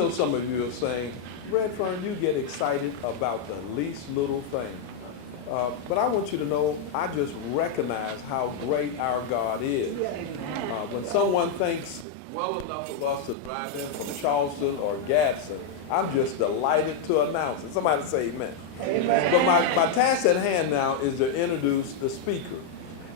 know some of you are saying, Redfern, you get excited about the least little thing. But I want you to know, I just recognize how great our God is. When someone thinks well enough of us to drive in from Charleston or Gadsden, I'm just delighted to announce it. Somebody say amen. Amen. But my task at hand now is to introduce the speaker.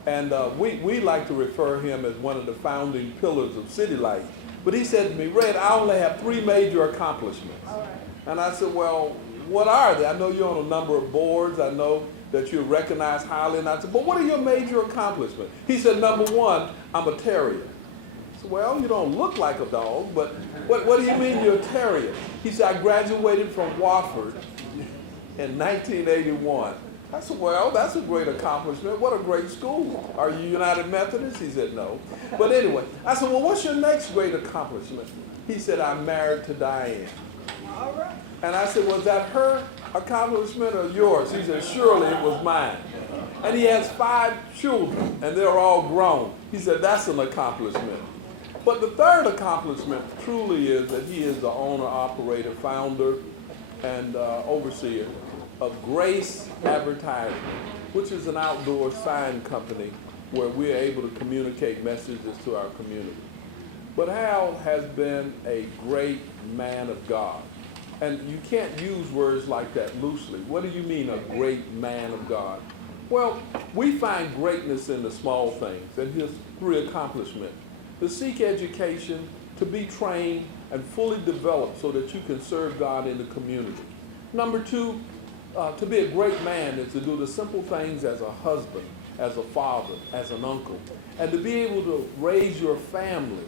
And we like to refer him as one of the founding pillars of CityLight. But he said to me, Red, I only have 3 major accomplishments. All right. And I said, well, what are they? I know you're on a number of boards. I know that you're recognized highly. And I said, but what are your major accomplishments? He said, number 1, I'm a terrier. I said, well, you don't look like a dog, but what do you mean you're a terrier? He said, I graduated from Wofford in 1981. I said, well, that's a great accomplishment. What a great school. Are you United Methodist? He said, no. But anyway, I said, well, what's your next great accomplishment? He said, I'm married to Diane. All right. And I said, was that her accomplishment or yours? He said, surely it was mine. And he has 5 children, and they're all grown. He said, that's an accomplishment. But the third accomplishment truly is that he is the owner, operator, founder, and overseer of Grace Advertising, which is an outdoor sign company where we're able to communicate messages to our community. But Hal has been a great man of God. And you can't use words like that loosely. What do you mean, a great man of God? Well, we find greatness in the small things, and his 3 accomplishments: to seek education, to be trained and fully developed so that you can serve God in the community. Number 2, to be a great man is to do the simple things as a husband, as a father, as an uncle, and to be able to raise your family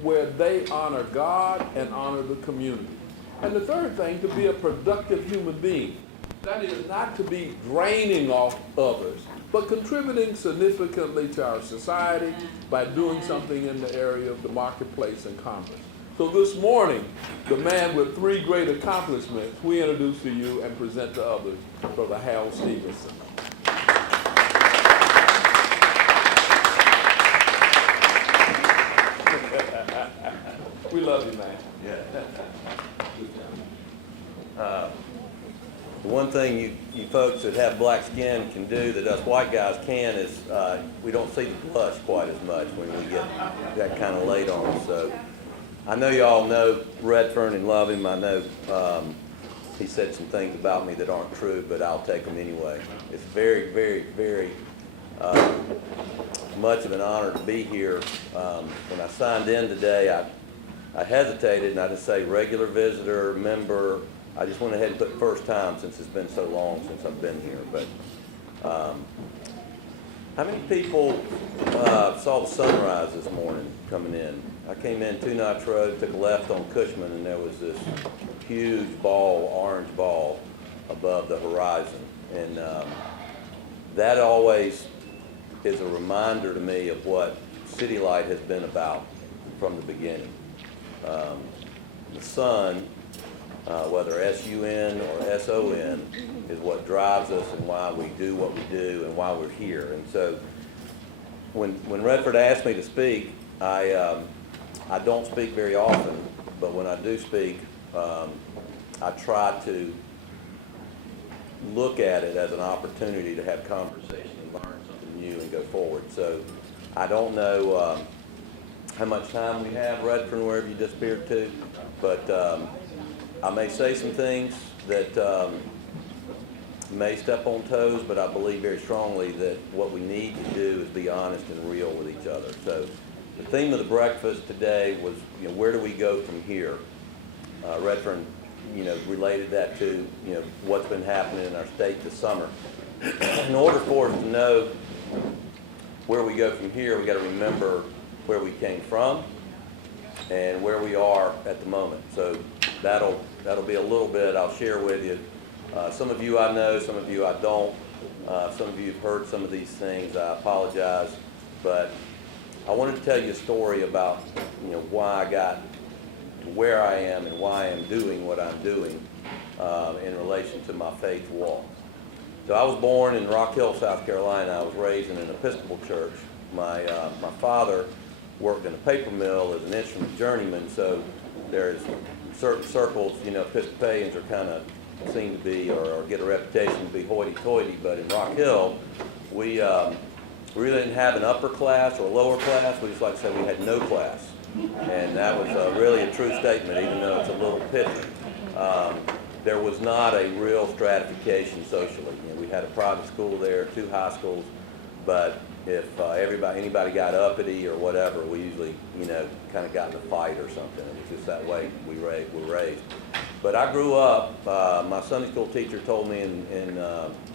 where they honor God and honor the community. And the third thing, to be a productive human being. That is not to be draining off others, but contributing significantly to our society by doing something in the area of the marketplace and commerce. So this morning, the man with 3 great accomplishments, we introduce to you and present to others, Brother Hal Stevenson. We love you, man. Yeah. One thing you folks that have black skin can do that us white guys can is we don't see the blush quite as much when we get that kind of laid on us. So I know you all know Redfern and love him. I know he said some things about me that aren't true, but I'll take them anyway. It's very, very, very much of an honor to be here. When I signed in today, I hesitated and I just say regular visitor, member. I just went ahead and put first time since it's been so long since I've been here. But how many people saw the sunrise this morning coming in? I came in 2 Notch Road, took a left on Cushman, and there was this huge ball, orange ball, above the horizon. And that always is a reminder to me of what CityLight has been about from the beginning. The sun, whether S-U-N or S-O-N, is what drives us and why we do what we do and why we're here. And so when Redford asked me to speak, I don't speak very often, but when I do speak, I try to look at it as an opportunity to have conversation and learn something new and go forward. So I don't know how much time we have, Redford, wherever you disappeared to, but I may say some things that may step on toes, but I believe very strongly that what we need to do is be honest and real with each other. So the theme of the breakfast today was, where do we go from here? Redfern, related that to, what's been happening in our state this summer. In order for us to know where we go from here, we got to remember where we came from and where we are at the moment. So that'll be a little bit I'll share with you. Some of you I know, some of you I don't. Some of you have heard some of these things. I apologize, but I wanted to tell you a story about why I got to where I am and why I'm doing what I'm doing in relation to my faith walk. So I was born in Rock Hill, South Carolina. I was raised in an Episcopal church. My father worked in a paper mill as an instrument journeyman, so there's certain circles, Episcopalians are kind of seem to be or get a reputation to be hoity-toity, but in Rock Hill, we really didn't have an upper class or a lower class. We just like to say we had no class. And that was really a true statement, even though it's a little pithy. There was not a real stratification socially. We had a private school there, 2 high schools, but if anybody got uppity or whatever, we usually, kind of got in a fight or something. It was just that way we were raised. But I grew up, my Sunday school teacher told me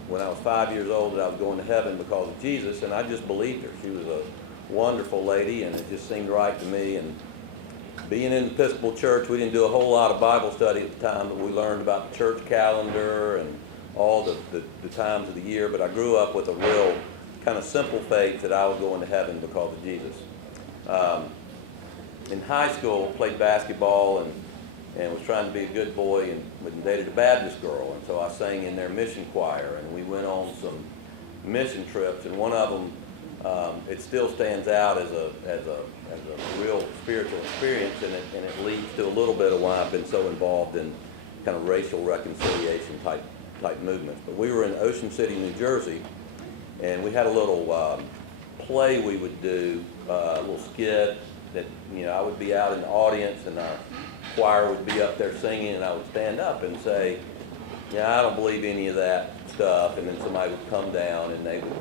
when I was 5 years old that I was going to heaven because of Jesus, and I just believed her. She was a wonderful lady, and it just seemed right to me. And being in the Episcopal Church, we didn't do a whole lot of Bible study at the time, but we learned about the church calendar and all the times of the year. But I grew up with a real kind of simple faith that I was going to heaven because of Jesus. In high school, played basketball and was trying to be a good boy and dated a Baptist girl. And so I sang in their mission choir, and we went on some mission trips. And one of them, it still stands out as a real spiritual experience, and it leads to a little bit of why I've been so involved in kind of racial reconciliation type movements. But we were in Ocean City, New Jersey, and we had a little play we would do, a little skit that, I would be out in the audience and our choir would be up there singing, and I would stand up and say, I don't believe any of that stuff, and then somebody would come down and they would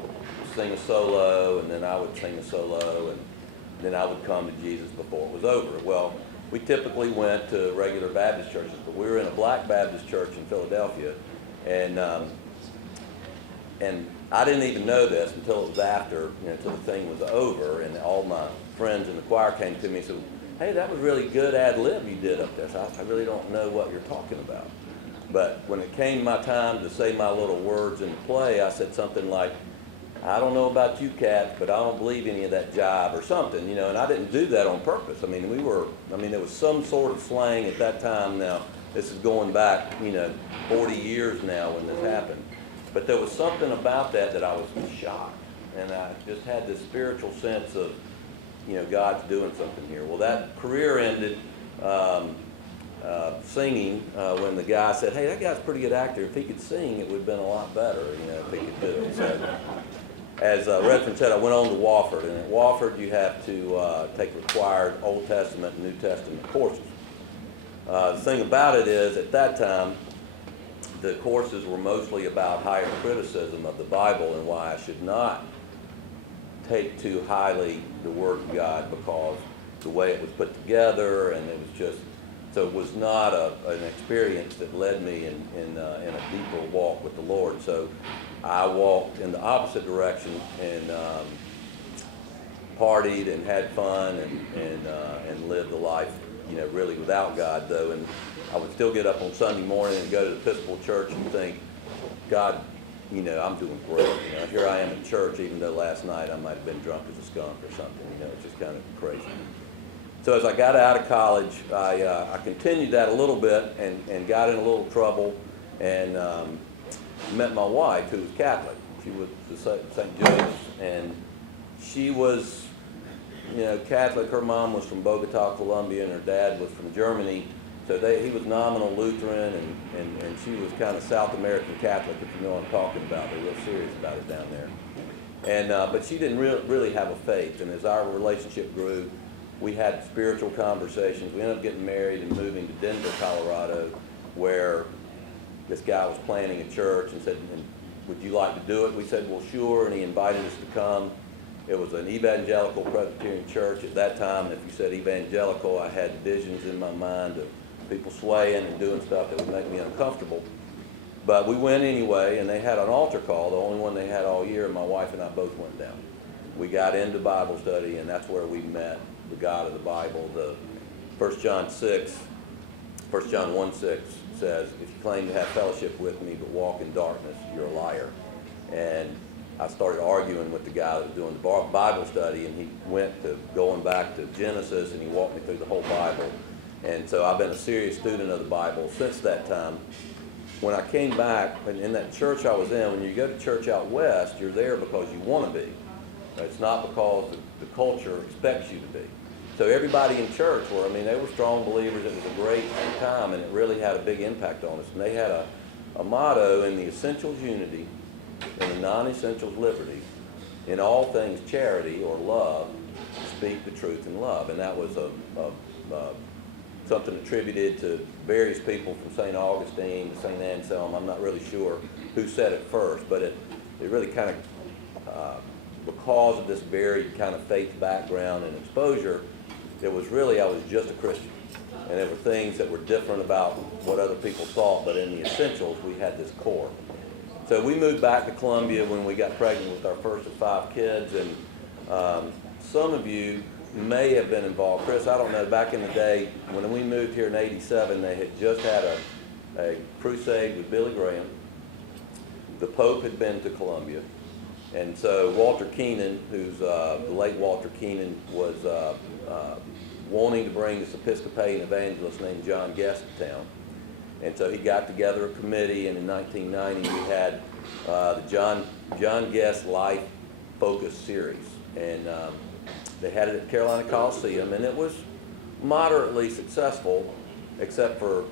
sing a solo, and then I would sing a solo, and then I would come to Jesus before it was over. Well, we typically went to regular Baptist churches, but we were in a black Baptist church in Philadelphia, and I didn't even know this until it was after, until the thing was over, and all my friends in the choir came to me and said, hey, that was really good ad lib you did up there. So I really don't know what you're talking about. But when it came my time to say my little words in the play, I said something like, I don't know about you cats, but I don't believe any of that jive or something, and I didn't do that on purpose. There was some sort of slang at that time. Now, this is going back, 40 years now when this happened. But there was something about that I was shocked. And I just had this spiritual sense of, God's doing something here. Well, that career ended singing when the guy said, hey, that guy's a pretty good actor. If he could sing, it would have been a lot better, if he could do it. So, as Redford said, I went on to Wofford. And at Wofford, you have to take required Old Testament and New Testament courses. The thing about it is, at that time, the courses were mostly about higher criticism of the Bible and why I should not take too highly the Word of God because the way it was put together, and it was just, so it was not an experience that led me in a deeper walk with the Lord. So I walked in the opposite direction and partied and had fun and lived a life, really without God though. And I would still get up on Sunday morning and go to the Episcopal church and think, God, I'm doing great. Here I am at church, even though last night I might have been drunk as a skunk or something. It's just kind of crazy. So as I got out of college, I continued that a little bit and got in a little trouble and met my wife, who was Catholic. She was the St. Joseph's, and she was, Catholic. Her mom was from Bogota, Colombia, and her dad was from Germany. So he was nominal Lutheran, and she was kind of South American Catholic, if you know what I'm talking about. They're real serious about it down there. And but she didn't really have a faith. And as our relationship grew, we had spiritual conversations. We ended up getting married and moving to Denver, Colorado, where this guy was planning a church and said, would you like to do it? We said, well, sure, and he invited us to come. It was an evangelical Presbyterian church at that time, and if you said evangelical, I had visions in my mind of people swaying and doing stuff that would make me uncomfortable. But we went anyway, and they had an altar call, the only one they had all year, and my wife and I both went down. We got into Bible study, and that's where we met the God of the Bible. The 1 John 1:6 says, if you claim to have fellowship with me but walk in darkness, you're a liar. And I started arguing with the guy that was doing the Bible study, and he went to going back to Genesis, and he walked me through the whole Bible. And so I've been a serious student of the Bible since that time. When I came back, in that church I was in, when you go to church out west, you're there because you want to be. It's not because the culture expects you to be. So everybody in church were, I mean, they were strong believers. It was a great time, and it really had a big impact on us. And they had a motto: in the essentials, unity; in the non-essentials, liberty; in all things, charity or love; speak the truth in love. And that was something attributed to various people, from St. Augustine to St. Anselm. I'm not really sure who said it first, but it really kind of, because of this varied kind of faith background and exposure, it was really, I was just a Christian. And there were things that were different about what other people thought, but in the essentials, we had this core. So we moved back to Columbia when we got pregnant with our first of 5 kids, and some of you may have been involved. Chris, I don't know, back in the day, when we moved here in '87, they had just had a crusade with Billy Graham. The Pope had been to Columbia. And so Walter Keenan, who's the late Walter Keenan, was wanting to bring this Episcopalian evangelist named John Guest to town. And so he got together a committee, and in 1990 we had the John Guest Life Focus Series. And they had it at Carolina Coliseum, and it was moderately successful, except for,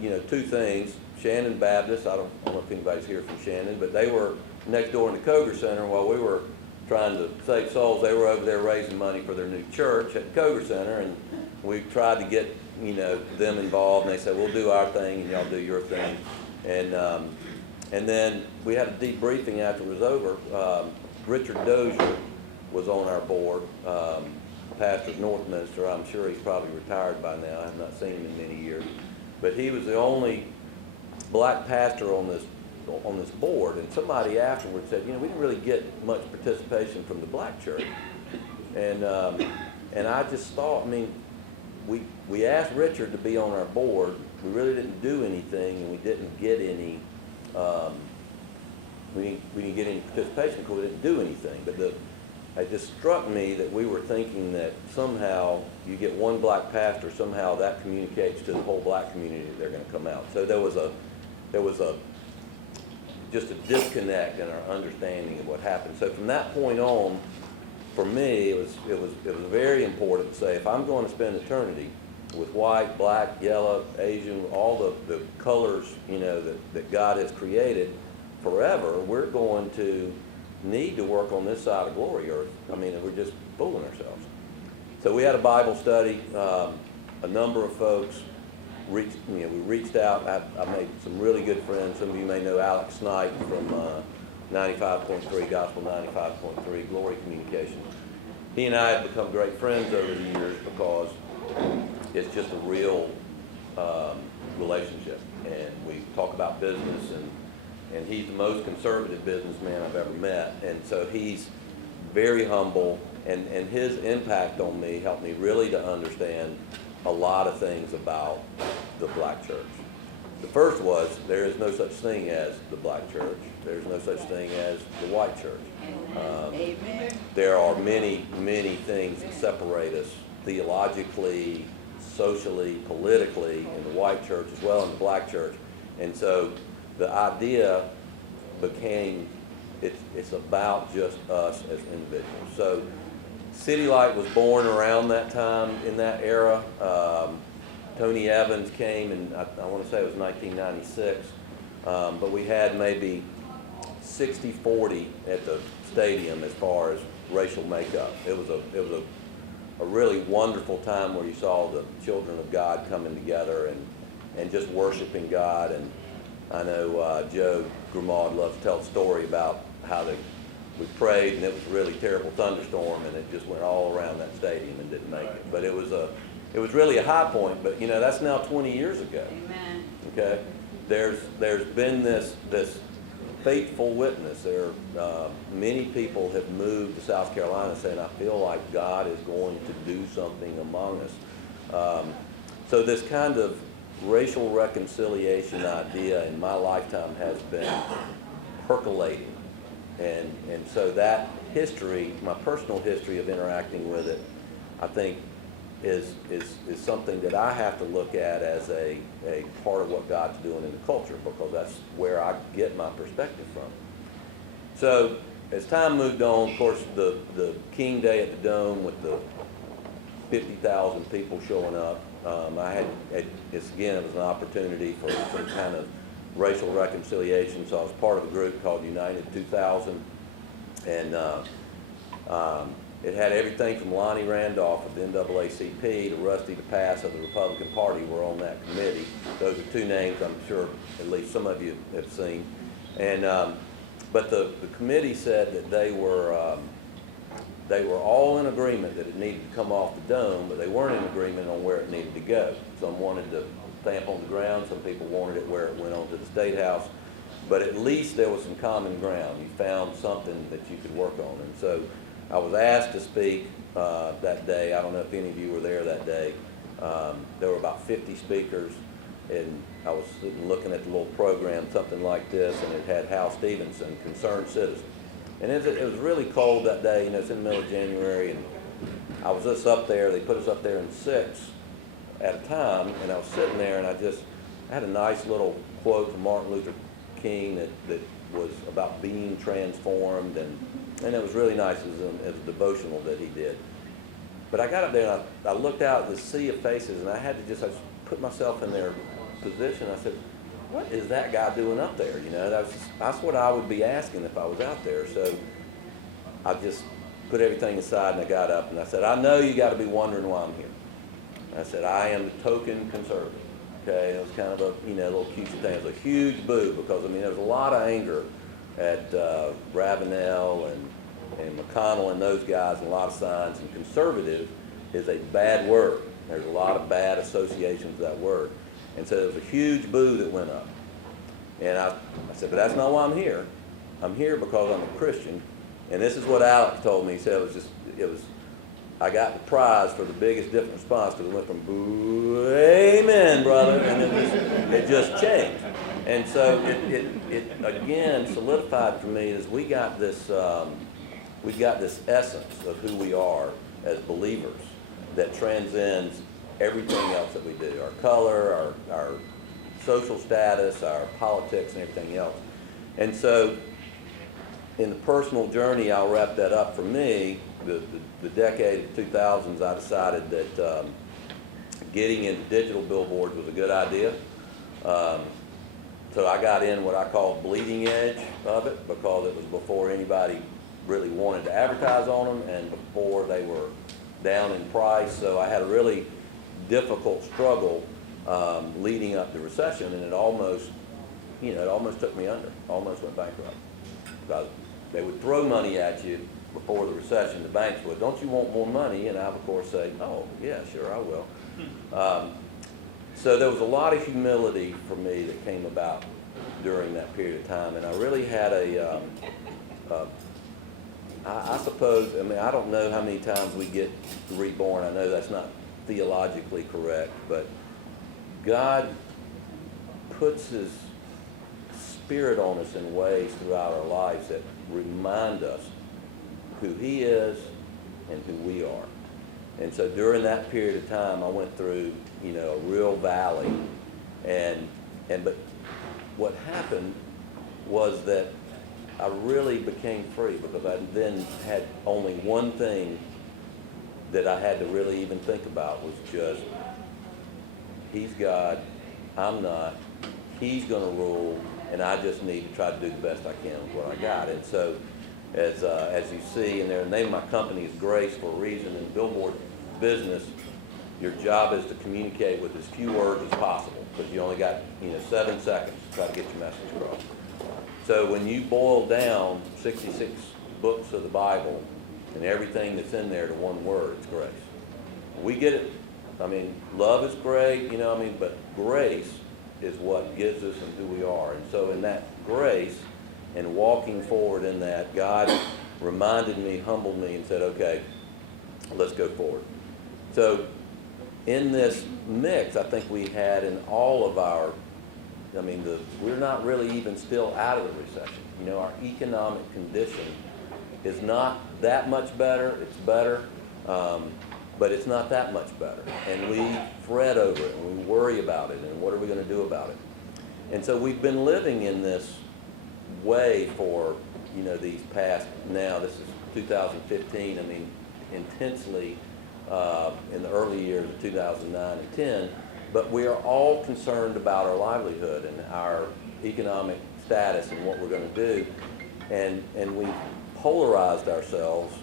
2 things. Shannon Baptist, I don't know if anybody's here from Shannon, but they were next door in the Koger Center while we were trying to save souls. They were over there raising money for their new church at the Koger Center, and we tried to get them involved, and they said, we'll do our thing and y'all do your thing. And then we had a debriefing after it was over. Richard Dozier was on our board, pastor of Northminster. I'm sure he's probably retired by now. I have not seen him in many years, but he was the only black pastor on this board. And somebody afterwards said, we didn't really get much participation from the black church. And I just thought, we asked Richard to be on our board. We really didn't do anything, and we didn't get any. We didn't get any participation because we didn't do anything. But it just struck me that we were thinking that somehow you get one black pastor, somehow that communicates to the whole black community that they're going to come out. So there was just a disconnect in our understanding of what happened. So from that point on, for me, it was very important to say, if I'm going to spend eternity with white, black, yellow, Asian, all the colors, that God has created forever, we're going to need to work on this side of glory, or we're just fooling ourselves. So we had a Bible study. A number of folks we reached out. I made some really good friends. Some of you may know Alex Knight from 95.3, Gospel 95.3, Glory Communications. He and I have become great friends over the years because it's just a real relationship. And we talk about business, and he's the most conservative businessman I've ever met. And so he's very humble, and his impact on me helped me really to understand a lot of things about the black church. The first was, there is no such thing as the black church. There's no such thing as the white church. Amen. There are many, many things that separate us theologically, socially, politically in the white church as well as the black church. And so the idea became, it's about just us as individuals. So CityLight was born around that time, in that era. Tony Evans came, and I want to say it was 1996, but we had maybe 60-40 at the stadium as far as racial makeup. It was a really wonderful time where you saw the children of God coming together and just worshiping God. And I know Joe Grimaud loves to tell a story about how we prayed, and it was a really terrible thunderstorm, and it just went all around that stadium and didn't make it. But it was really a high point. But that's now 20 years ago. Amen. Okay, there's been this faithful witness. Many people have moved to South Carolina saying, I feel like God is going to do something among us. So this kind of racial reconciliation idea in my lifetime has been percolating. And so that history, my personal history of interacting with it, I think is something that I have to look at as a part of what God's doing in the culture, because that's where I get my perspective from. So as time moved on, of course, the King Day at the Dome with the 50,000 people showing up. It was an opportunity for some kind of racial reconciliation, so I was part of a group called United 2000, and it had everything from Lonnie Randolph of the NAACP to Rusty DePass of the Republican Party were on that committee. Those are two names I'm sure at least some of you have seen. And but the committee said that they were all in agreement that it needed to come off the dome, but they weren't in agreement on where it needed to go. Some wanted to stamp on the ground, some people wanted it where it went on to the State House, but at least there was some common ground. You found something that you could work on. And so I was asked to speak that day. I don't know if any of you were there that day. There were about 50 speakers, and I was sitting looking at the little program, something like this, and it had Hal Stevenson, Concerned Citizen. And it was really cold that day, it's in the middle of January, and I was just up there. They put us up there in 6 at a time, and I was sitting there, and I had a nice little quote from Martin Luther King that was about being transformed, and it was really nice. It was a devotional that he did. But I got up there, and I looked out at the sea of faces, and I had to I put myself in their position. I said, what is that guy doing up there? That's what I would be asking if I was out there. So I just put everything aside, and I got up, and I said, I know you got to be wondering why I'm here. I said, I am the token conservative. Okay, it was kind of a little cute thing. It was a huge boo because there was a lot of anger at Ravenel and McConnell and those guys, and a lot of signs. And conservative is a bad word. There's a lot of bad associations with that word. And so there was a huge boo that went up. And I said, but that's not why I'm here. I'm here because I'm a Christian. And this is what Alex told me. He said I got the prize for the biggest different response because it went from boo, amen, brother, and it just changed. And so it again solidified for me as we've got this essence of who we are as believers that transcends everything else that we do, our color, our social status, our politics, and everything else. And so in the personal journey, I'll wrap that up. For me, the decade of 2000s, I decided that getting into digital billboards was a good idea. So I got in what I call bleeding edge of it because it was before anybody really wanted to advertise on them and before they were down in price. So I had a really difficult struggle leading up to recession, and it almost took me under, almost went bankrupt. They would throw money at you before the recession, the banks would, don't you want more money? And I would, of course, say, oh, yeah, sure, I will. So there was a lot of humility for me that came about during that period of time, and I really had I suppose, I don't know how many times we get reborn. I know that's not theologically correct, but God puts His Spirit on us in ways throughout our lives that remind us who He is and who we are. And so during that period of time, I went through, a real valley, but what happened was that I really became free because I then had only one thing that I had to really even think about was just, He's God, I'm not, He's going to rule, and I just need to try to do the best I can with what I got. And so, as you see, and the name of my company is Grace for a reason. In billboard business, your job is to communicate with as few words as possible because you only got 7 seconds to try to get your message across. So when you boil down 66 books of the Bible and everything that's in there to one word, it's grace. We get it. Love is great, but grace is what gives us and who we are. And so in that grace and walking forward in that, God reminded me, humbled me, and said, okay, let's go forward. So in this mix, I think we had in all of our, we're not really even still out of the recession. Our economic condition is not that much better. It's better, but it's not that much better. And we fret over it, and we worry about it, and what are we going to do about it? And so we've been living in this way for, these past, now this is 2015, intensely in the early years of 2009 and 10, but we are all concerned about our livelihood and our economic status and what we're going to do. And we've polarized ourselves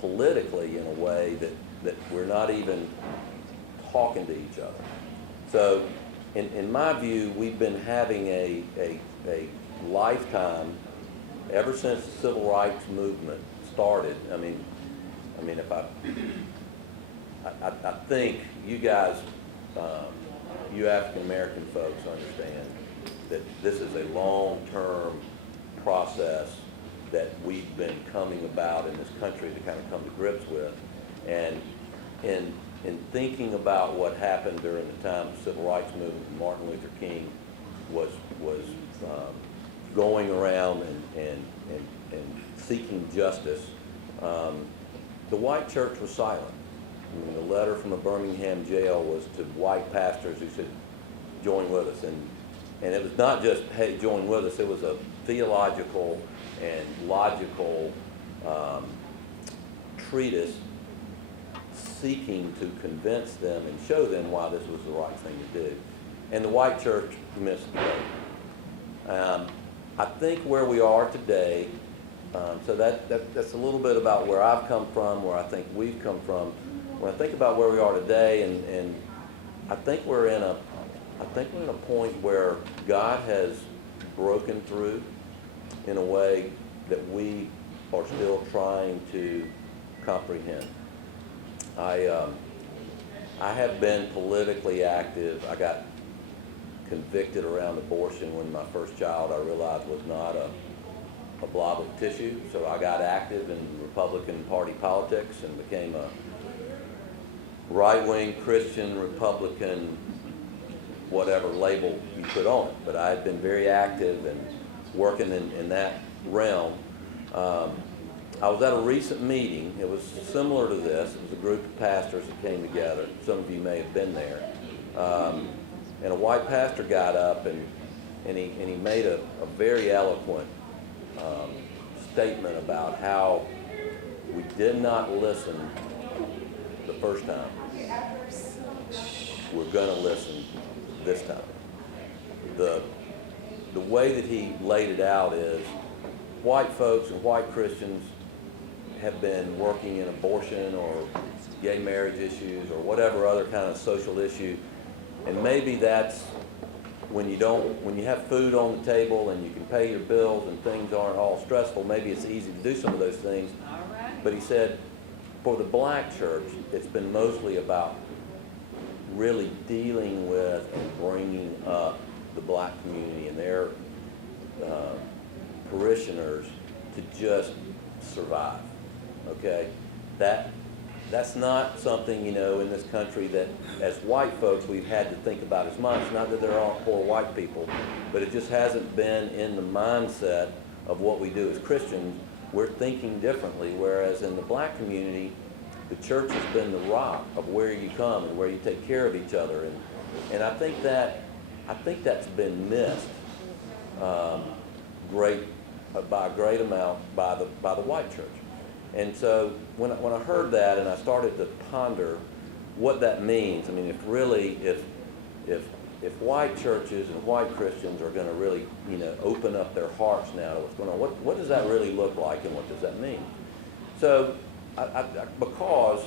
politically in a way that we're not even talking to each other. So in my view, we've been having a lifetime, ever since the civil rights movement started. I mean, if I think you guys, you African American folks understand that this is a long-term process that we've been coming about in this country to kind of come to grips with. And in thinking about what happened during the time of the civil rights movement, Martin Luther King was going around and seeking justice, the white church was silent. I mean, the letter from the Birmingham jail was to white pastors who said, join with us. And it was not just, hey, join with us. It was a theological and logical treatise seeking to convince them and show them why this was the right thing to do. And the white church missed the boat. I think where we are today, so that's a little bit about where I've come from, where I think we've come from. When I think about where we are today, and I think we're in a point where God has broken through in a way that we are still trying to comprehend. I have been politically active. I got convicted around abortion when my first child, I realized, was not a blob of tissue. So I got active in Republican Party politics and became a right-wing Christian Republican, whatever label you put on it. But I had been very active and working in that realm. I was at a recent meeting. It was similar to this. It was a group of pastors that came together. Some of you may have been there. And a white pastor got up and he made a very eloquent statement about how we did not listen the first time. We're going to listen this time. The way that he laid it out is white folks and white Christians have been working in abortion or gay marriage issues or whatever other kind of social issue, and maybe that's when you have food on the table and you can pay your bills and things aren't all stressful, maybe it's easy to do some of those things. But he said for the black church, it's been mostly about really dealing with and bringing up the black community and their parishioners to just survive. Okay, that's not something, in this country that as white folks we've had to think about as much. Not that there aren't poor white people, but it just hasn't been in the mindset of what we do as Christians. We're thinking differently, whereas in the black community, the church has been the rock of where you come and where you take care of each other, and I think that's been missed by a great amount by the white church. And so when I heard that and I started to ponder what that means, I mean, if white churches and white Christians are going to really, open up their hearts now to what's going on, what does that really look like and what does that mean? So, because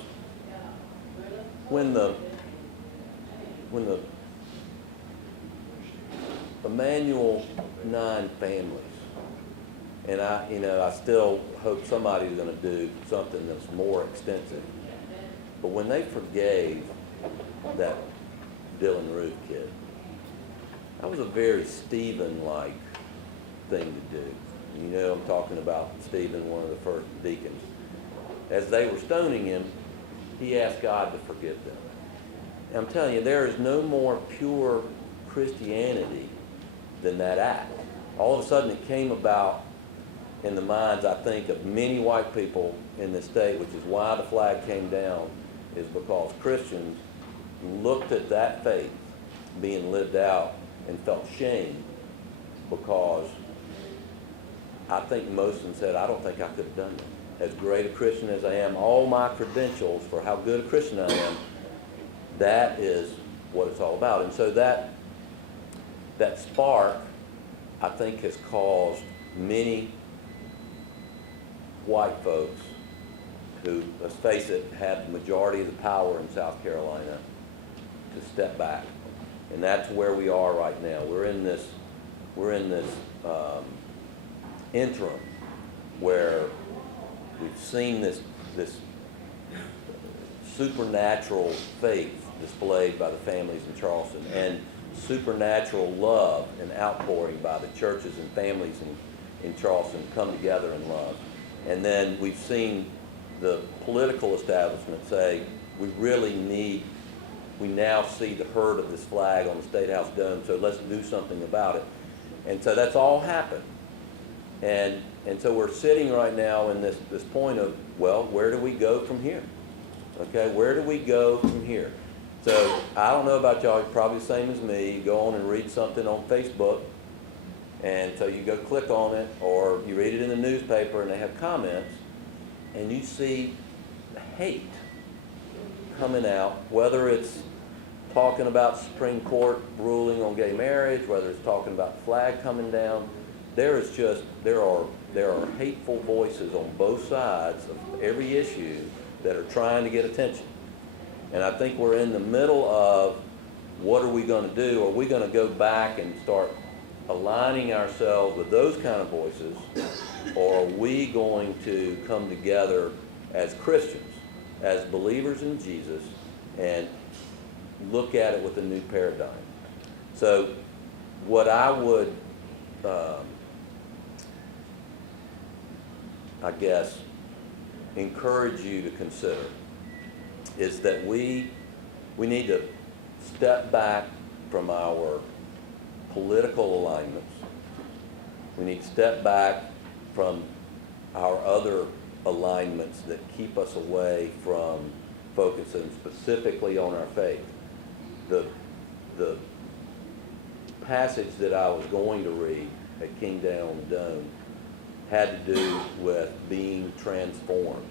when the Emmanuel 9 families, and I still hope somebody's going to do something that's more extensive. But when they forgave that Dylan Roof kid, that was a very Stephen-like thing to do. I'm talking about Stephen, one of the first deacons. As they were stoning him, he asked God to forgive them. And I'm telling you, there is no more pure Christianity than that act. All of a sudden it came about in the minds, I think, of many white people in this state, which is why the flag came down, is because Christians looked at that faith being lived out and felt shame, because I think most of them said, I don't think I could have done that. as great a Christian as I am, all my credentials for how good a Christian I am, that is what it's all about. And so that spark, I think, has caused many white folks who, let's face it, have the majority of the power in South Carolina to step back. And that's where we are right now. We're in this interim where we've seen this supernatural faith displayed by the families in Charleston, and supernatural love and outpouring by the churches and families in Charleston come together in love. And then we've seen the political establishment say, we now see the hurt of this flag on the State House dome, so let's do something about it. And so that's all happened. And so we're sitting right now in this point of, well, where do we go from here? Okay, where do we go from here? So I don't know about y'all, you're probably the same as me. You go on and read something on Facebook, and so you go click on it, or you read it in the newspaper and they have comments, and you see hate coming out, whether it's talking about Supreme Court ruling on gay marriage, whether it's talking about the flag coming down. There are hateful voices on both sides of every issue that are trying to get attention. And I think we're in the middle of, what are we going to do? Are we going to go back and start aligning ourselves with those kind of voices, or are we going to come together as Christians, as believers in Jesus, and look at it with a new paradigm? So what I would, I guess, encourage you to consider is that we need to step back from our political alignments. We need to step back from our other alignments that keep us away from focusing specifically on our faith. The passage that I was going to read at King Down on the Dome had to do with being transformed.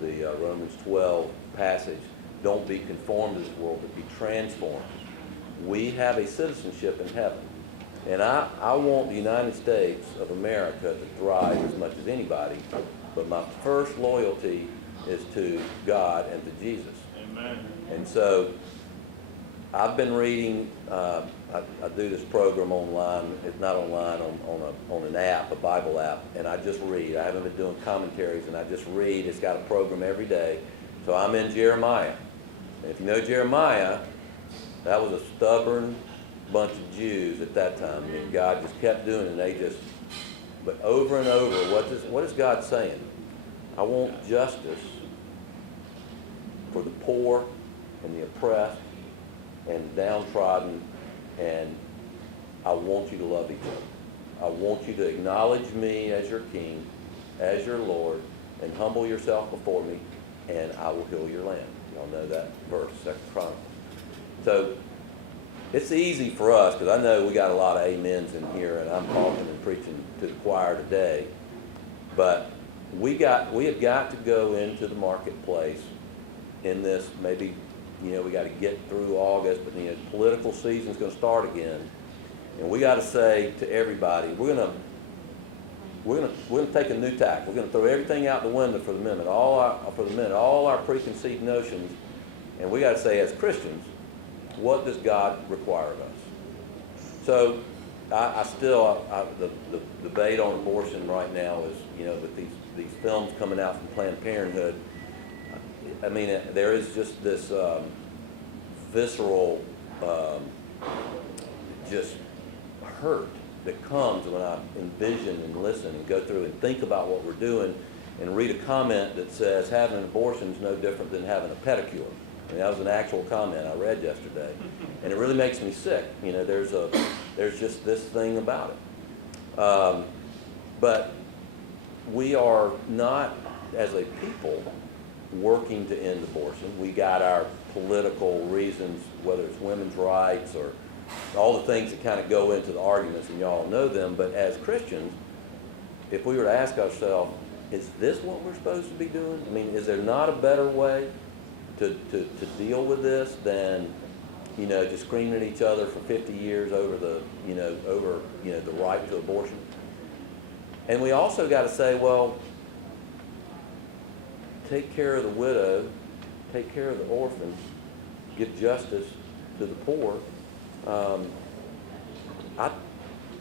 The Romans 12 passage, don't be conformed to this world, but be transformed. We have a citizenship in heaven. And I want the United States of America to thrive as much as anybody, but my first loyalty is to God and to Jesus. Amen. And so I've been reading, I do this program online, it's not online, on an app, a Bible app, and I just read. I haven't been doing commentaries, and I just read. It's got a program every day. So I'm in Jeremiah. And if you know Jeremiah, that was a stubborn bunch of Jews at that time. I mean, God just kept doing it, and they just, but over and over, what is God saying? I want justice for the poor and the oppressed and downtrodden, and I want you to love each other. I want you to acknowledge me as your king, as your Lord, and humble yourself before me, and I will heal your land. Y'all know that verse, 2 Chronicles. So it's easy for us, because I know we got a lot of amens in here, and I'm talking and preaching to the choir today, but we have got to go into the marketplace in this, maybe, we got to get through August, but the political season's going to start again, and we got to say to everybody, we're going to take a new tack. We're going to throw everything out the window for the minute, all our preconceived notions, and we got to say, as Christians, what does God require of us? So the debate on abortion right now is, with these films coming out from Planned Parenthood, I mean, there is just this visceral just hurt that comes when I envision and listen and go through and think about what we're doing and read a comment that says having an abortion is no different than having a pedicure. I mean, that was an actual comment I read yesterday, and it really makes me sick. There's just this thing about it. But we are not, as a people, working to end abortion. We got our political reasons, whether it's women's rights or all the things that kind of go into the arguments, and y'all know them. But as Christians, if we were to ask ourselves, is this what we're supposed to be doing? I mean, is there not a better way to deal with this than, just screaming at each other for 50 years over the right to abortion? And we also got to say, well, take care of the widow, take care of the orphans, give justice to the poor.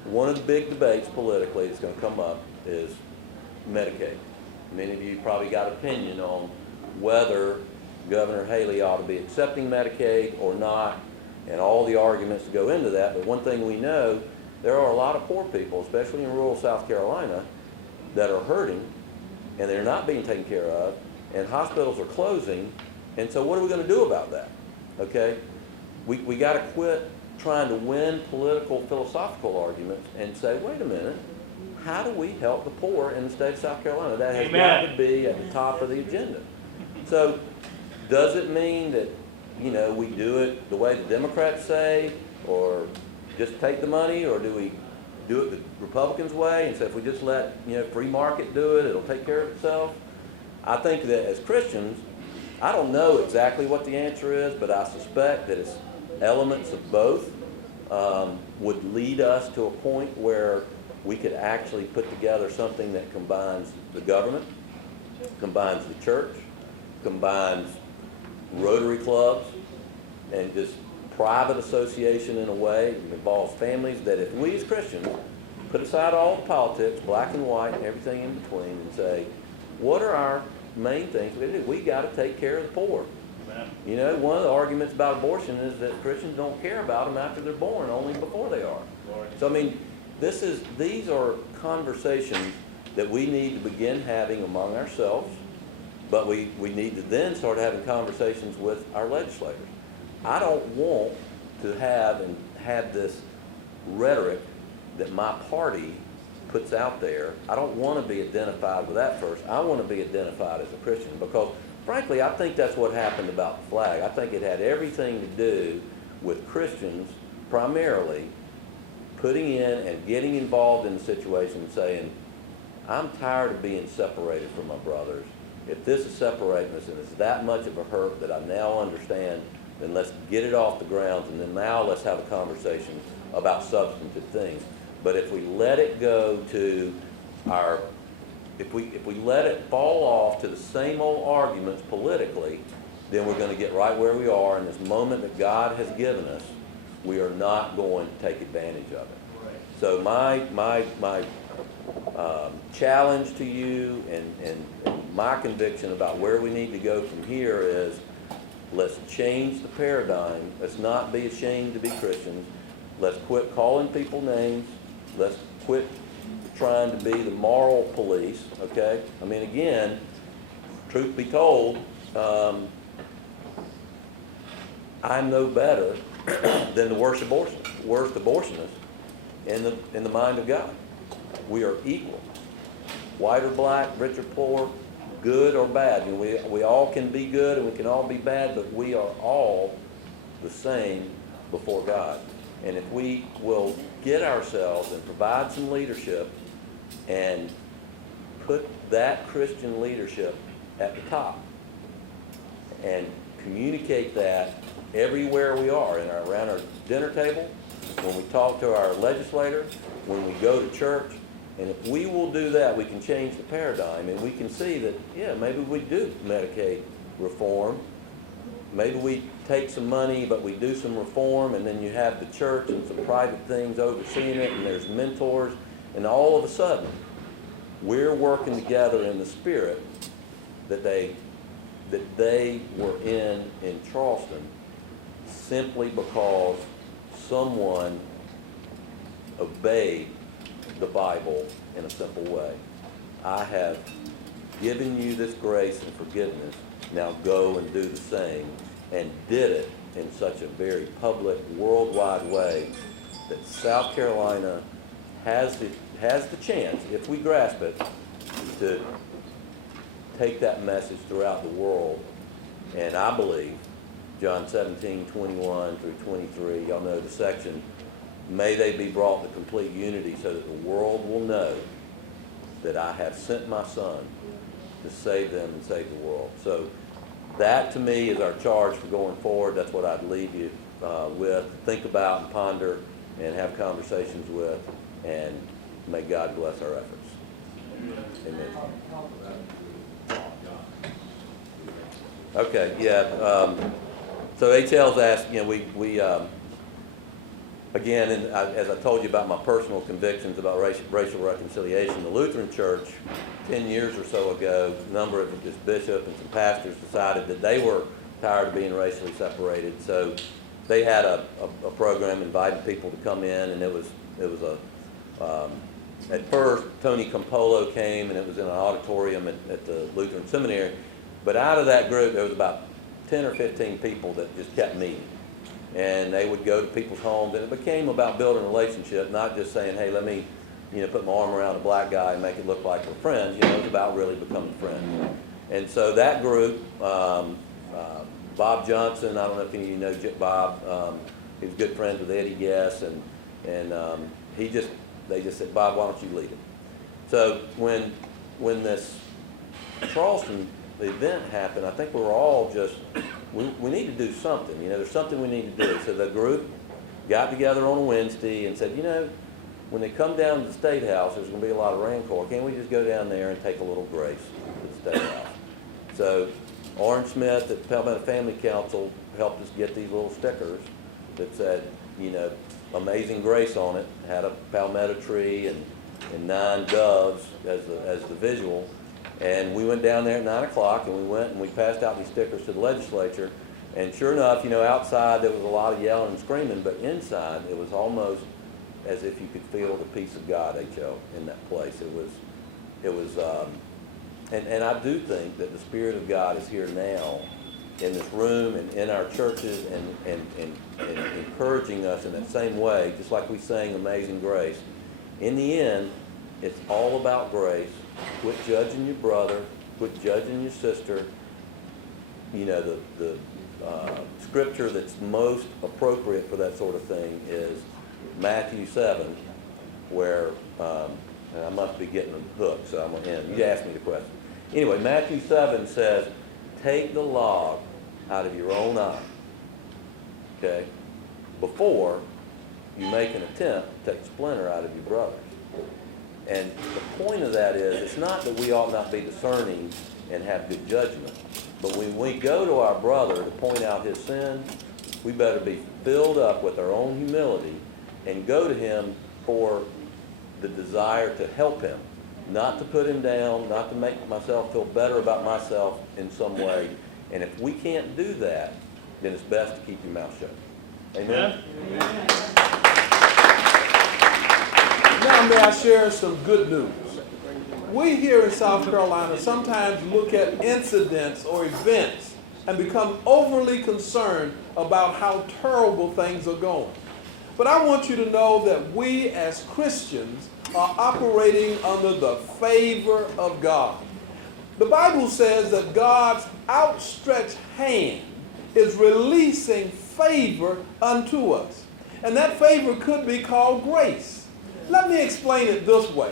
One of the big debates politically that's going to come up is Medicaid. Many of you probably got an opinion on whether Governor Haley ought to be accepting Medicaid or not, and all the arguments that go into that. But one thing we know, there are a lot of poor people, especially in rural South Carolina, that are hurting, and they're not being taken care of, and hospitals are closing. And so what are we going to do about that? Okay? We got to quit trying to win political, philosophical arguments and say, wait a minute, how do we help the poor in the state of South Carolina? That has got to be at the top of the agenda. So does it mean that, we do it the way the Democrats say, or just take the money, or do we do it the Republicans' way and say if we just let, free market do it, it'll take care of itself? I think that as Christians, I don't know exactly what the answer is, but I suspect that it's elements of both would lead us to a point where we could actually put together something that combines the government, combines the church, combines Rotary clubs, and just private association in a way that involves families, that if we as Christians put aside all the politics, black and white, and everything in between, and say, what are our main things we do? We got to take care of the poor. One of the arguments about abortion is that Christians don't care about them after they're born, only before they are. So, I mean, these are conversations that we need to begin having among ourselves, but we need to then start having conversations with our legislators. I don't want to have this rhetoric that my party puts out there. I don't want to be identified with that first. I want to be identified as a Christian, because frankly, I think that's what happened about the flag. I think it had everything to do with Christians primarily putting in and getting involved in the situation and saying, I'm tired of being separated from my brothers. If this is separating us and it's that much of a hurt that I now understand, then let's get it off the ground, and then now let's have a conversation about substantive things. But if we let it go to if we let it fall off to the same old arguments politically, then we're going to get right where we are in this moment that God has given us. We are not going to take advantage of it. So my challenge to you and my conviction about where we need to go from here is, let's change the paradigm. Let's not be ashamed to be Christians. Let's quit calling people names. Let's quit trying to be the moral police, okay? I mean, again, truth be told, I'm no better than the worst abortionist in the mind of God. We are equal. White or black, rich or poor, good or bad. We all can be good and we can all be bad, but we are all the same before God. And if we will get ourselves and provide some leadership and put that Christian leadership at the top and communicate that everywhere we are, around our dinner table, when we talk to our legislator, when we go to church. And if we will do that, we can change the paradigm, and we can see that, yeah, maybe we do Medicaid reform. Maybe we take some money, but we do some reform, and then you have the church and some private things overseeing it, and there's mentors, and all of a sudden, we're working together in the spirit that they were in Charleston, simply because someone obeyed the Bible in a simple way. I have given you this grace and forgiveness. Now go and do the same, and did it in such a very public, worldwide way that South Carolina has the chance, if we grasp it, to take that message throughout the world. And I believe John 17:21 through 23, y'all know the section, may they be brought to complete unity so that the world will know that I have sent my son to save them and save the world. So that to me is our charge for going forward. That's what I'd leave you with. Think about and ponder and have conversations with, and may God bless our efforts. Amen. Okay, yeah. So HL's asked, we again, and as I told you about my personal convictions about racial reconciliation, the Lutheran Church, 10 years or so ago, a number of this bishop and some pastors decided that they were tired of being racially separated. So they had a program inviting people to come in, and it was at first Tony Campolo came, and it was in an auditorium at the Lutheran Seminary. But out of that group, there was about 10 or 15 people that just kept meeting. And they would go to people's homes, and it became about building a relationship, not just saying, hey, let me, put my arm around a black guy and make it look like we're friends. It was about really becoming friends. And so that group, Bob Johnson, I don't know if any of you know Bob, he was good friends with Eddie Guess, and they just said, Bob, why don't you lead it? So when this Charleston event happened, I think we were all just, we need to do something. There's something we need to do. So the group got together on a Wednesday and said, when they come down to the State House, there's going to be a lot of rancor. Can't we just go down there and take a little grace to the State House? So Orange Smith at Palmetto Family Council helped us get these little stickers that said, Amazing Grace on it. Had a palmetto tree and 9 doves as the visual. And we went down there at 9 o'clock, and we went and we passed out these stickers to the legislature. And sure enough, outside there was a lot of yelling and screaming, but inside it was almost as if you could feel the peace of God, HL, in that place. And I do think that the Spirit of God is here now in this room and in our churches and encouraging us in that same way, just like we sang Amazing Grace. In the end, it's all about grace. Quit judging your brother. Quit judging your sister. The scripture that's most appropriate for that sort of thing is Matthew 7, where, and I must be getting hooked, so I'm going to end. You asked me the question. Anyway, Matthew 7 says, take the log out of your own eye, okay, before you make an attempt to take the splinter out of your brother's. And the point of that is, it's not that we ought not be discerning and have good judgment, but when we go to our brother to point out his sin, we better be filled up with our own humility and go to him for the desire to help him, not to put him down, not to make myself feel better about myself in some way. And if we can't do that, then it's best to keep your mouth shut. Amen? Amen. Now may I share some good news. We here in South Carolina sometimes look at incidents or events and become overly concerned about how terrible things are going. But I want you to know that we as Christians are operating under the favor of God. The Bible says that God's outstretched hand is releasing favor unto us. And that favor could be called grace. Let me explain it this way.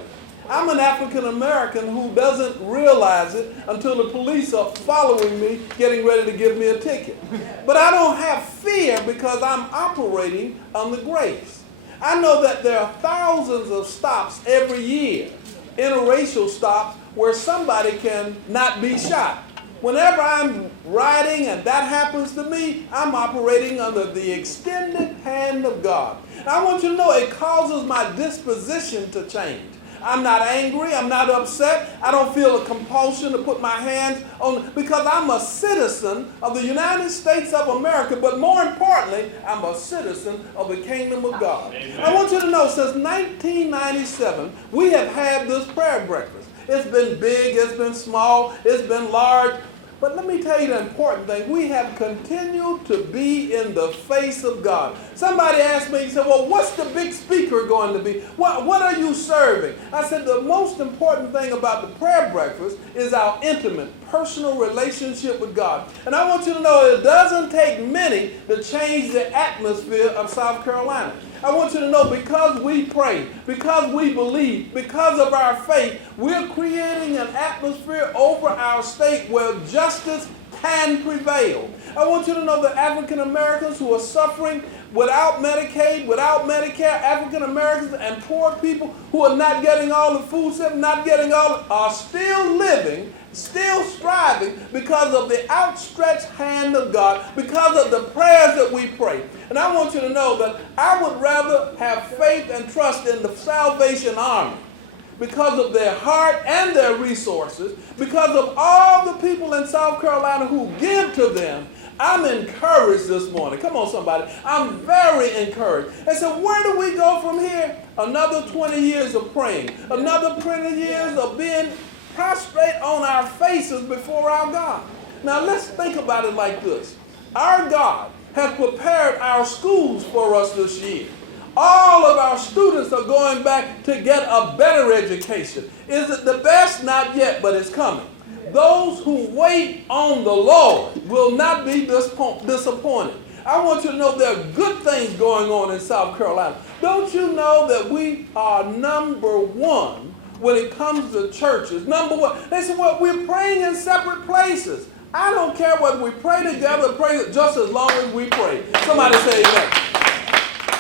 I'm an African American who doesn't realize it until the police are following me, getting ready to give me a ticket. But I don't have fear because I'm operating under grace. I know that there are thousands of stops every year, interracial stops, where somebody can not be shot. Whenever I'm riding and that happens to me, I'm operating under the extended hand of God. And I want you to know it causes my disposition to change. I'm not angry. I'm not upset. I don't feel a compulsion to put my hands on, because I'm a citizen of the United States of America, but more importantly, I'm a citizen of the kingdom of God. Amen. I want you to know, since 1997, we have had this prayer breakfast. It's been big, it's been small, it's been large. But let me tell you the important thing. We have continued to be in the face of God. Somebody asked me, he said, well, what's the big speaker going to be? What are you serving? I said, the most important thing about the prayer breakfast is our intimate, personal relationship with God. And I want you to know it doesn't take many to change the atmosphere of South Carolina. I want you to know because we pray, because we believe, because of our faith, we're creating an atmosphere over our state where justice can prevail. I want you to know that African Americans who are suffering without Medicaid, without Medicare, African Americans and poor people who are not getting all the food stamps, not getting all, are still living, still striving because of the outstretched hand of God, because of the prayers that we pray. And I want you to know that I would rather have faith and trust in the Salvation Army because of their heart and their resources, because of all the people in South Carolina who give to them. I'm encouraged this morning. Come on, somebody. I'm very encouraged. And so where do we go from here? Another 20 years of praying. Another 20 years of being prostrate on our faces before our God. Now let's think about it like this. Our God has prepared our schools for us this year. All of our students are going back to get a better education. Is it the best? Not yet, but it's coming. Those who wait on the Lord will not be disappointed. I want you to know there are good things going on in South Carolina. Don't you know that we are number one when it comes to churches? Number one. They say, well, we're praying in separate places. I don't care whether we pray together or pray just as long as we pray. Somebody say amen.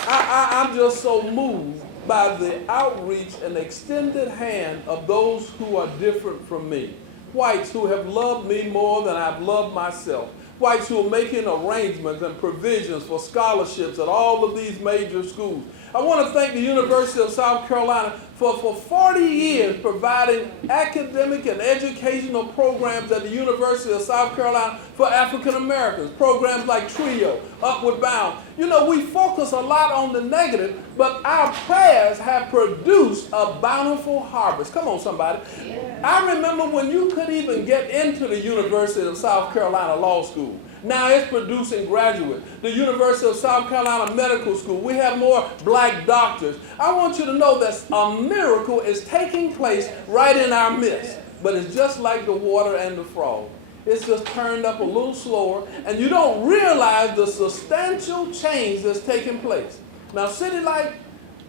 I'm just so moved by the outreach and extended hand of those who are different from me. Whites who have loved me more than I've loved myself. Whites who are making arrangements and provisions for scholarships at all of these major schools. I want to thank the University of South Carolina for 40 years providing academic and educational programs at the University of South Carolina for African Americans. Programs like TRIO, Upward Bound. You know, we focus a lot on the negative, but our prayers have produced a bountiful harvest. Come on, somebody. Yeah. I remember when you couldn't even get into the University of South Carolina Law School. Now it's producing graduates. The University of South Carolina Medical School, we have more black doctors. I want you to know that a miracle is taking place right in our midst. But it's just like the water and the frog. It's just turned up a little slower, and you don't realize the substantial change that's taking place. Now, CityLight,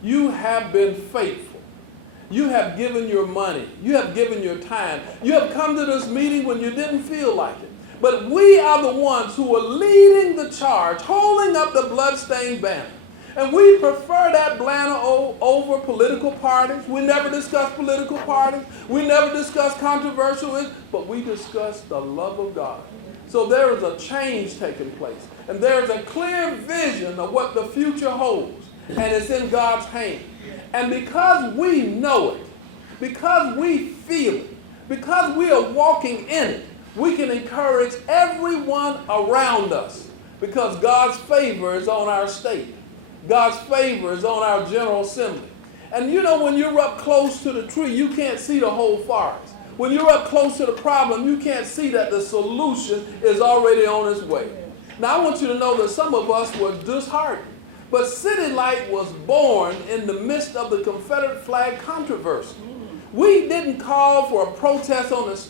you have been faithful. You have given your money. You have given your time. You have come to this meeting when you didn't feel like it. But we are the ones who are leading the charge, holding up the bloodstained banner. And we prefer that banner over political parties. We never discuss political parties. We never discuss controversial issues, but we discuss the love of God. So there is a change taking place. And there is a clear vision of what the future holds. And it's in God's hand. And because we know it, because we feel it, because we are walking in it, we can encourage everyone around us because God's favor is on our state. God's favor is on our General Assembly. And you know, when you're up close to the tree, you can't see the whole forest. When you're up close to the problem, you can't see that the solution is already on its way. Now, I want you to know that some of us were disheartened. But CityLight was born in the midst of the Confederate flag controversy. We didn't call for a protest on the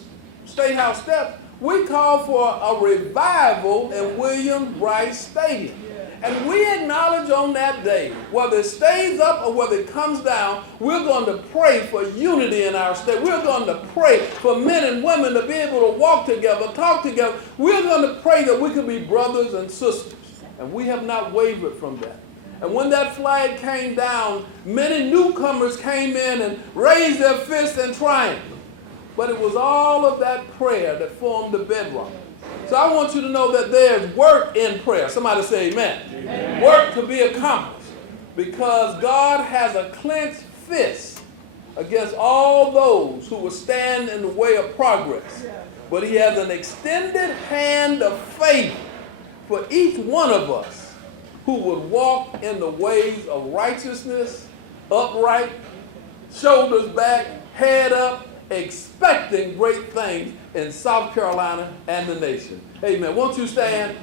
State House steps. We called for a revival in William Rice Stadium. And we acknowledge on that day, whether it stays up or whether it comes down, we're going to pray for unity in our state. We're going to pray for men and women to be able to walk together, talk together. We're going to pray that we can be brothers and sisters. And we have not wavered from that. And when that flag came down, many newcomers came in and raised their fists in triumph. But it was all of that prayer that formed the bedrock. So I want you to know that there's work in prayer. Somebody say amen. Amen. Work to be accomplished. Because God has a clenched fist against all those who will stand in the way of progress. But he has an extended hand of favor for each one of us who would walk in the ways of righteousness, upright, shoulders back, head up, expecting great things in South Carolina and the nation. Amen. Won't you stand?